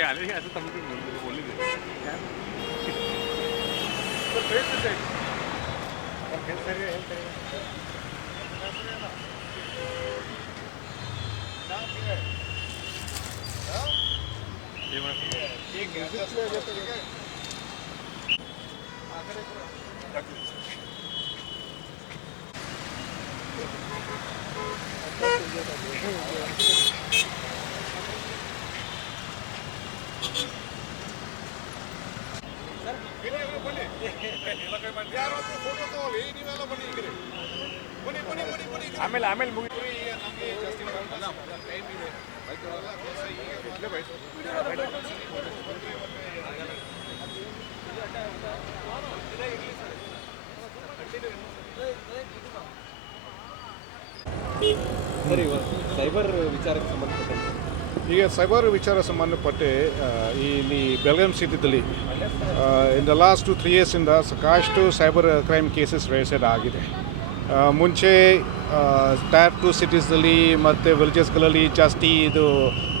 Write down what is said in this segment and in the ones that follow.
അല്ലെങ്കിൽ असं समजून बोलली ಆಮೇಲೆ ಆಮೇಲೆ ಮುಗಿ ಸರಿ ಸೈಬರ್ ವಿಚಾರಕ್ಕೆ ಸಂಬಂಧಪಟ್ಟಂತೆ ಈಗ ಸೈಬರ್ ವಿಚಾರ ಸಂಬಂಧಪಟ್ಟೆ ಇಲ್ಲಿ ಬೆಳಗಾಂ ಸಿಟಿದಲ್ಲಿ ಇನ್ ದ ಲಾಸ್ಟ್ 2-3 ಇಯರ್ಸಿಂದ ಸಾಕಷ್ಟು ಸೈಬರ್ ಕ್ರೈಮ್ ಕೇಸಸ್ ರಿಜಿಸ್ಟರ್ ಆಗಿದೆ. ಮುಂಚೆ ಟೈರ್ 2 ಸಿಟೀಸಲ್ಲಿ ಮತ್ತು ವಿಲೇಜಸ್ಗಳಲ್ಲಿ ಜಾಸ್ತಿ ಇದು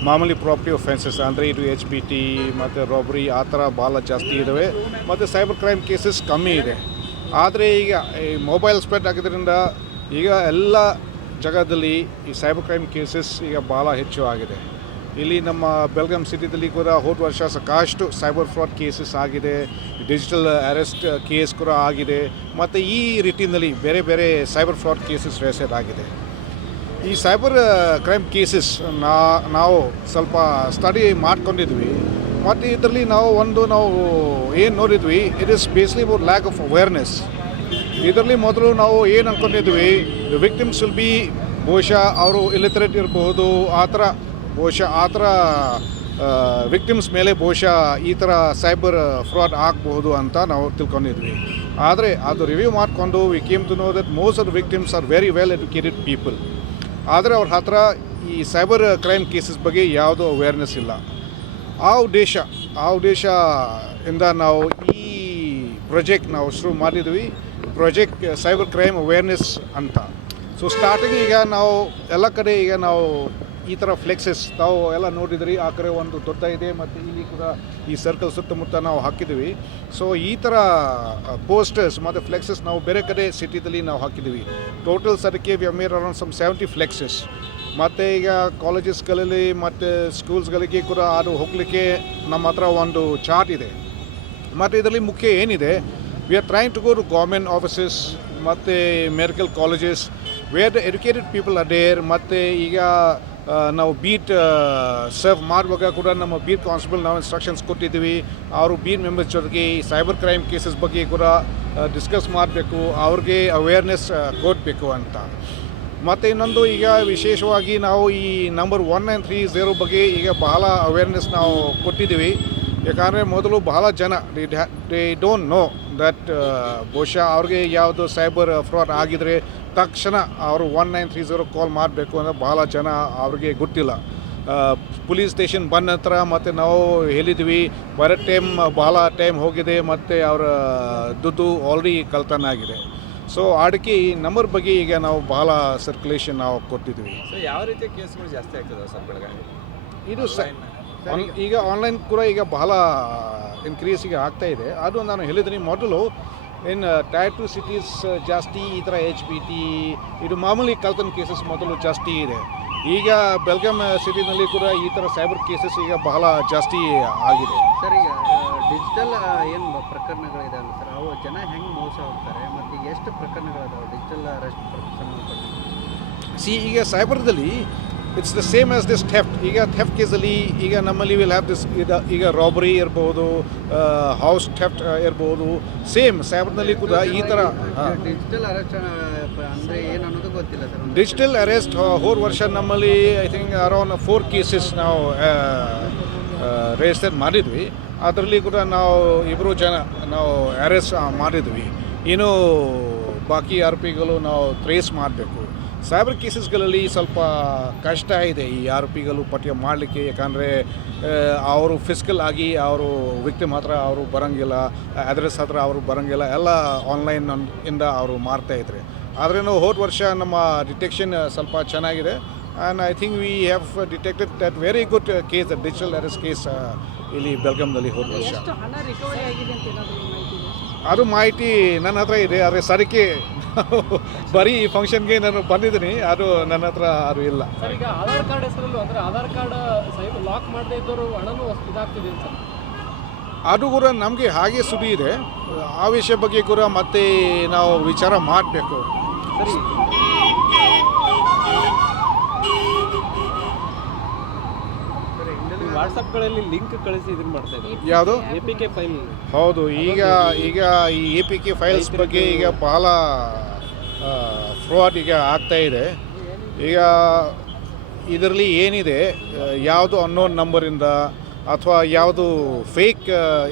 ಮಾಮೂಲಿ ಪ್ರಾಪರ್ಟಿ ಒಫೆನ್ಸಸ್ ಅಂದರೆ ಇದು HPT ಮತ್ತು ರಾಬರಿ ಆ ಥರ ಭಾಳ ಜಾಸ್ತಿ ಇದ್ದಾವೆ ಮತ್ತು ಸೈಬರ್ ಕ್ರೈಮ್ ಕೇಸಸ್ ಕಮ್ಮಿ ಇದೆ. ಆದರೆ ಈಗ ಈ ಮೊಬೈಲ್ ಸ್ಪ್ರೆಡ್ ಆಗಿದ್ದರಿಂದ ಈಗ ಎಲ್ಲ ಜಾಗದಲ್ಲಿ ಈ ಸೈಬರ್ ಕ್ರೈಮ್ ಕೇಸಸ್ ಈಗ ಭಾಳ ಹೆಚ್ಚು ಆಗಿದೆ. ಇಲ್ಲಿ ನಮ್ಮ ಬೆಳಗಾಂ ಸಿಟಿದಲ್ಲಿ ಕೂಡ ಹೋದ ವರ್ಷ ಸಾಕಷ್ಟು ಸೈಬರ್ ಫ್ರಾಡ್ ಕೇಸಸ್ ಆಗಿದೆ, ಡಿಜಿಟಲ್ ಅರೆಸ್ಟ್ ಕೇಸ್ ಕೂಡ ಆಗಿದೆ ಮತ್ತು ಈ ರೀತಿಯಲ್ಲಿ ಬೇರೆ ಬೇರೆ ಸೈಬರ್ ಫ್ರಾಡ್ ಕೇಸಸ್ ರಿಜಿಸ್ಟರ್ ಆಗಿದೆ. ಈ ಸೈಬರ್ ಕ್ರೈಮ್ ಕೇಸಸ್ ನಾವು ಸ್ವಲ್ಪ ಸ್ಟಡಿ ಮಾಡ್ಕೊಂಡಿದ್ವಿ ಮತ್ತು ಇದರಲ್ಲಿ ನಾವು ಏನು ನೋಡಿದ್ವಿ, it is ಬೇಸ್ಲಿ about lack of awareness. ಇದರಲ್ಲಿ ಮೊದಲು ನಾವು ಏನು ಅಂದ್ಕೊಂಡಿದ್ವಿ, ವಿಕ್ಟಿಮ್ಸ್ ವಿಲ್ ಬಿ ಬಹುಶಃ ಅವರು ಇಲಿಟರೇಟ್ ಇರಬಹುದು, ಆ ಥರ ವಿಕ್ಟಿಮ್ಸ್ ಮೇಲೆ ಬಹುಶಃ ಈ ಥರ ಸೈಬರ್ ಫ್ರಾಡ್ ಆಗಬಹುದು ಅಂತ ನಾವು ತಿಳ್ಕೊಂಡಿದ್ವಿ. ಆದರೆ ಅದು ರಿವ್ಯೂ ಮಾಡಿಕೊಂಡು we came to know that most of the victims are very well educated people. ಆದರೆ ಅವ್ರ ಹತ್ರ ಈ ಸೈಬರ್ ಕ್ರೈಮ್ ಕೇಸಸ್ ಬಗ್ಗೆ ಯಾವುದೂ ಅವೇರ್ನೆಸ್ ಇಲ್ಲ. ಆ ಉದ್ದೇಶದಿಂದ ನಾವು ಈ ಪ್ರಾಜೆಕ್ಟ್ ನಾವು ಶುರು ಮಾಡಿದ್ವಿ, ಪ್ರಾಜೆಕ್ಟ್ ಸೈಬರ್ ಕ್ರೈಮ್ ಅವೇರ್ನೆಸ್ ಅಂತ. ಸೊ ಸ್ಟಾರ್ಟಿಂಗ್ ಈಗ ನಾವು ಎಲ್ಲ ಕಡೆ ಈಗ ನಾವು ಈ ಥರ ಫ್ಲೆಕ್ಸಸ್ ತಾವು ಎಲ್ಲ ನೋಡಿದ್ರಿ, ಆ ಕಡೆ ಒಂದು ದೊಡ್ಡ ಇದೆ ಮತ್ತು ಇಲ್ಲಿ ಕೂಡ ಈ ಸರ್ಕಲ್ ಸುತ್ತಮುತ್ತ ನಾವು ಹಾಕಿದ್ವಿ. ಸೊ ಈ ಥರ ಪೋಸ್ಟರ್ಸ್ ಮತ್ತು ಫ್ಲೆಕ್ಸಸ್ ನಾವು ಬೇರೆ ಕಡೆ ಸಿಟಿದಲ್ಲಿ ನಾವು ಹಾಕಿದ್ವಿ. ಟೋಟಲ್ ಸರಕ್ಕೆ we made around some 70 flexes. ಮತ್ತು ಈಗ ಕಾಲೇಜಸ್ಗಳಲ್ಲಿ ಮತ್ತು ಸ್ಕೂಲ್ಸ್ಗಳಿಗೆ ಕೂಡ ಅದು ಹೋಗಲಿಕ್ಕೆ ನಮ್ಮ ಹತ್ರ ಒಂದು ಚಾರ್ಟ್ ಇದೆ. ಮತ್ತು ಇದರಲ್ಲಿ ಮುಖ್ಯ ಏನಿದೆ, we are trying to go to government offices ಮತ್ತು medical colleges where the educated people are there. ಮತ್ತು ಈಗ ನಾವು ಬೀಟ್ ಸರ್ವ್ ಮಾಡುವಾಗ ಕೂಡ ನಮ್ಮ ಬೀಟ್ ಕಾನ್ಸ್ಟೇಬಲ್ ನಾವು ಇನ್ಸ್ಟ್ರಕ್ಷನ್ಸ್ ಕೊಟ್ಟಿದ್ದೀವಿ. ಅವರು ಬೀಟ್ ಮೆಂಬರ್ಸ್ ಜೊತೆಗೆ ಈ ಸೈಬರ್ ಕ್ರೈಮ್ ಕೇಸಸ್ ಬಗ್ಗೆ ಕೂಡ ಡಿಸ್ಕಸ್ ಮಾಡಬೇಕು, ಅವ್ರಿಗೆ ಅವೇರ್ನೆಸ್ ಕೊಡಬೇಕು ಅಂತ. ಮತ್ತು ಇನ್ನೊಂದು ಈಗ ವಿಶೇಷವಾಗಿ ನಾವು ಈ ನಂಬರ್ 1930 ಬಗ್ಗೆ ಈಗ ಬಹಳ ಅವೇರ್ನೆಸ್ ನಾವು ಕೊಟ್ಟಿದ್ದೀವಿ. ಯಾಕಂದರೆ ಮೊದಲು ಬಹಳ ಜನ ದೇ ಡೋಂಟ್ ನೋ ದಟ್ ಬಹುಶಃ ಅವ್ರಿಗೆ ಯಾವುದು ಸೈಬರ್ ಫ್ರಾಡ್ ಆಗಿದರೆ ತಕ್ಷಣ ಅವರು 1930 ಕಾಲ್ ಮಾಡಬೇಕು ಅಂದರೆ ಬಹಳ ಜನ ಅವ್ರಿಗೆ ಗೊತ್ತಿಲ್ಲ. ಪೊಲೀಸ್ ಸ್ಟೇಷನ್ ಬಂದ ನಂತರ ಮತ್ತು ನಾವು ಹೇಳಿದ್ವಿ, ಬರೋ ಭಾಳ ಟೈಮ್ ಹೋಗಿದೆ ಮತ್ತು ಅವರ ದುಡ್ಡು ಆಲ್ರೆಡಿ ಕಳ್ತನ ಆಗಿದೆ. ಸೊ ಅದಕ್ಕೆ ಈ ನಂಬರ್ ಬಗ್ಗೆ ಈಗ ನಾವು ಬಹಳ ಸರ್ಕ್ಯುಲೇಷನ್ ನಾವು ಕೊಟ್ಟಿದ್ವಿ. ಸೊ ಯಾವ ರೀತಿಯ ಕೇಸ್ಗಳು ಜಾಸ್ತಿ ಆಗ್ತದೆ ಸರ್ ಬೆಳಗಾವಿ? ಇದು ಈಗ ಆನ್ಲೈನ್ ಕೂಡ ಈಗ ಬಹಳ ಇನ್ಕ್ರೀಸ್ ಈಗ ಆಗ್ತಾಯಿದೆ. ಅದು ನಾನು ಹೇಳಿದ್ದೀನಿ ಮೊದಲು ಇನ್ ಟೈರ್ 2 ಸಿಟೀಸ್ ಜಾಸ್ತಿ ಈ ಥರ HPT ಇದು ಮಾಮೂಲಿ ಕಳ್ತನ ಕೇಸಸ್ ಮೊದಲು ಜಾಸ್ತಿ ಇದೆ. ಈಗ ಬೆಳಗಾಂ ಸಿಟಿನಲ್ಲಿ ಕೂಡ ಈ ಥರ ಸೈಬರ್ ಕೇಸಸ್ ಈಗ ಬಹಳ ಜಾಸ್ತಿ ಆಗಿದೆ. ಸರ್, ಈಗ ಡಿಜಿಟಲ್ ಏನು ಪ್ರಕರಣಗಳಿದೆ ಅಲ್ಲ ಸರ್, ಅವು ಜನ ಹೆಂಗೆ ಮೋಸ ಹೋಗ್ತಾರೆ ಮತ್ತು ಎಷ್ಟು ಪ್ರಕರಣಗಳಿದಾವೆ ಡಿಜಿಟಲ್ ಅರೆಸ್ಟ್ ಸಂಬಂಧಪಟ್ಟ? ಈಗ ಸೈಬರ್ದಲ್ಲಿ it's the same as this theft. ಈಗ ಥೆಫ್ಟ್ ಕೇಸಲ್ಲಿ ಈಗ ನಮ್ಮಲ್ಲಿ ವಿಲ್ ಹ್ಯಾವ್ ದಿಸ್ ಈಗ ರಾಬರಿ ಇರ್ಬೋದು, ಹೌಸ್ ಥೆಫ್ಟ್ ಇರ್ಬೋದು, ಸೇಮ್ ಸೈಬರ್ನಲ್ಲಿ ಕೂಡ ಈ ಥರ ಡಿಜಿಟಲ್ ಅರೆಸ್ಟ್ ಅಂದರೆ ಏನು ಅನ್ನೋದು ಗೊತ್ತಿಲ್ಲ ಸರ್. ಡಿಜಿಟಲ್ ಅರೆಸ್ಟ್ ಹೋದ ವರ್ಷ ನಮ್ಮಲ್ಲಿ ಐ ಥಿಂಕ್ ಅರೌಂಡ್ 4 ಕೇಸಸ್ ನಾವು ರಿಜಿಸ್ಟರ್ ಮಾಡಿದ್ವಿ. ಅದರಲ್ಲಿ ಕೂಡ ನಾವು 2 ಜನ ನಾವು ಅರೆಸ್ಟ್ ಮಾಡಿದ್ವಿ. ಇನ್ನೂ ಬಾಕಿ ಆರೋಪಿಗಳು ನಾವು ಟ್ರೇಸ್ ಮಾಡಬೇಕು. ಸೈಬರ್ ಕೇಸಸ್ಗಳಲ್ಲಿ ಸ್ವಲ್ಪ ಕಷ್ಟ ಇದೆ ಈ ಆರೋಪಿಗಳು ಪಟ್ಟಿ ಮಾಡಲಿಕ್ಕೆ. ಯಾಕಂದರೆ ಅವರು ಫಿಸಿಕಲ್ ಆಗಿ ಅವರು ವಿಕ್ಟಿಮ್ ಹತ್ರ ಅವರು ಬರೋಂಗಿಲ್ಲ, ಅಡ್ರೆಸ್ ಹತ್ರ ಅವರು ಬರೋಂಗಿಲ್ಲ, ಎಲ್ಲ ಆನ್ಲೈನ್ ಇಂದ ಅವರು ಮಾಡ್ತಾಯಿದ್ರು. ಆದರೆ ನಾವು ಹೋದ ವರ್ಷ ನಮ್ಮ ಡಿಟೆಕ್ಷನ್ ಸ್ವಲ್ಪ ಚೆನ್ನಾಗಿದೆ and I think we have detected that very good case, a digital arrest case ಇಲ್ಲಿ ಬೆಲ್ಗಾಮ್ನಲ್ಲಿ ಹೋದ ವರ್ಷ. ಎಷ್ಟು ಹಣ ರಿಕವರಿ ಆಗಿದೆ ಅಂತ ಏನಾದರೂ ಮಾಹಿತಿ ಇದೆ? ಅದು ಮಾಹಿತಿ ನನ್ನ ಹತ್ರ ಇದೆ, ಆದರೆ ಸರಿಕೆ ಬರೀ ಈ ಫಂಕ್ಷನ್ಗೆ ನಾನು ಬಂದಿದ್ದೀನಿ, ಅದು ನನ್ನ ಹತ್ರ ಅದು ಇಲ್ಲ. ಸರ್, ಈಗ ಆಧಾರ್ ಕಾರ್ಡ್ ಹೆಸರಲ್ಲೂ ಅಂದರೆ ಆಧಾರ್ ಕಾರ್ಡ್ ಲಾಕ್ ಮಾಡದೇ ಇದ್ದವರು ಹಣನೂ ಇದಾಗ್ತಿದೆ ಸರ್. ಅದು ಕೂಡ ನಮಗೆ ಹಾಗೆ ಸುದ್ದಿ ಇದೆ, ಆ ವಿಷಯ ಬಗ್ಗೆ ಕೂಡ ಮತ್ತೆ ನಾವು ವಿಚಾರ ಮಾಡಬೇಕು. ಸರಿ, ವಾಟ್ಸಪ್ಗಳಲ್ಲಿ ಲಿಂಕ್ ಕಳಿಸಿ ಇದನ್ನ ಮಾಡ್ತಾ ಇದ್ದಾರೆ. ಯಾವುದು? APK file. ಹೌದು, ಈಗ ಈ APK ಫೈಲ್ಸ್ ಬಗ್ಗೆ ಈಗ ಬಹಳ ಫ್ರಾಡ್ ಈಗ ಆಗ್ತಾ ಇದೆ. ಈಗ ಇದರಲ್ಲಿ ಏನಿದೆ, ಯಾವುದು ಅನ್ನೋನ್ ನಂಬರಿಂದ ಅಥವಾ ಯಾವುದು ಫೇಕ್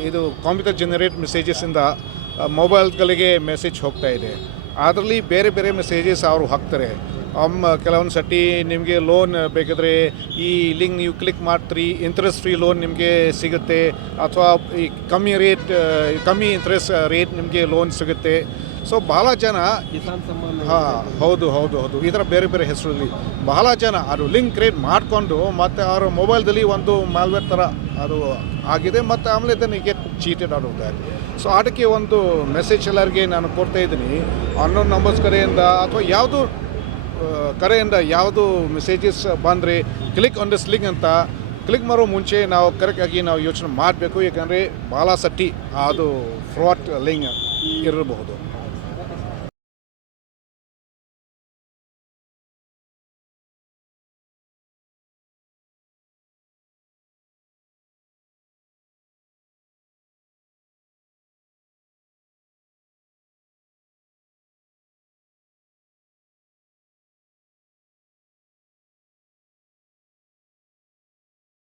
ಇದು ಕಂಪ್ಯೂಟರ್ ಜನರೇಟ್ ಮೆಸೇಜಸ್ಸಿಂದ ಮೊಬೈಲ್ಗಳಿಗೆ ಮೆಸೇಜ್ ಹೋಗ್ತಾ ಇದೆ. ಅದರಲ್ಲಿ ಬೇರೆ ಬೇರೆ ಮೆಸೇಜಸ್ ಅವರು ಹಾಕ್ತಾರೆ. ಕೆಲವೊಂದು ಸತಿ ನಿಮಗೆ ಲೋನ್ ಬೇಕಾದರೆ ಈ ಲಿಂಕ್ ನೀವು ಕ್ಲಿಕ್ ಮಾಡ್ತೀರಿ, ಇಂಟ್ರೆಸ್ಟ್ ಫ್ರೀ ಲೋನ್ ನಿಮಗೆ ಸಿಗುತ್ತೆ, ಅಥವಾ ಈ ಕಮ್ಮಿ ಇಂಟ್ರೆಸ್ಟ್ ರೇಟ್ ನಿಮಗೆ ಲೋನ್ ಸಿಗುತ್ತೆ. ಸೊ ಬಹಳ ಜನ ಕಿಸಾನ್ ಸಮ್ಮಾನ್. ಹೌದು, ಈ ಥರ ಬೇರೆ ಬೇರೆ ಹೆಸರಲ್ಲಿ ಬಹಳ ಜನ ಅದು ಲಿಂಕ್ ಕ್ರಿಯೇಟ್ ಮಾಡಿಕೊಂಡು ಮತ್ತು ಅವರ ಮೊಬೈಲ್ದಲ್ಲಿ ಒಂದು ಮಾಲ್ವೇರ್ ಥರ ಅದು ಆಗಿದೆ, ಮತ್ತು ಆಮೇಲೆ then get cheated out of that. So ಅದಕ್ಕೆ ಒಂದು ಮೆಸೇಜ್ ಎಲ್ಲರಿಗೆ ನಾನು ಕೊಡ್ತಾ ಇದ್ದೀನಿ, ಅನ್ನೋನ್ ನಂಬರ್ಸ್ ಕಡೆಯಿಂದ ಅಥವಾ ಯಾವುದು ಕರೆಯಿಂದ ಯಾವುದು ಮೆಸೇಜಸ್ ಬಂದರೆ ಕ್ಲಿಕ್ ಆನ್ ದಿಸ್ ಲಿಂಕ್ ಅಂತ ಕ್ಲಿಕ್ ಮಾಡೋ ಮುಂಚೆ ನಾವು ಕರೆಕ್ಟಾಗಿ ನಾವು ಯೋಚನೆ ಮಾಡಬೇಕು, ಯಾಕಂದರೆ ಭಾಳ ಸತಿ ಅದು ಫ್ರಾಡ್ ಲಿಂಕ್ ಇರಬಹುದು.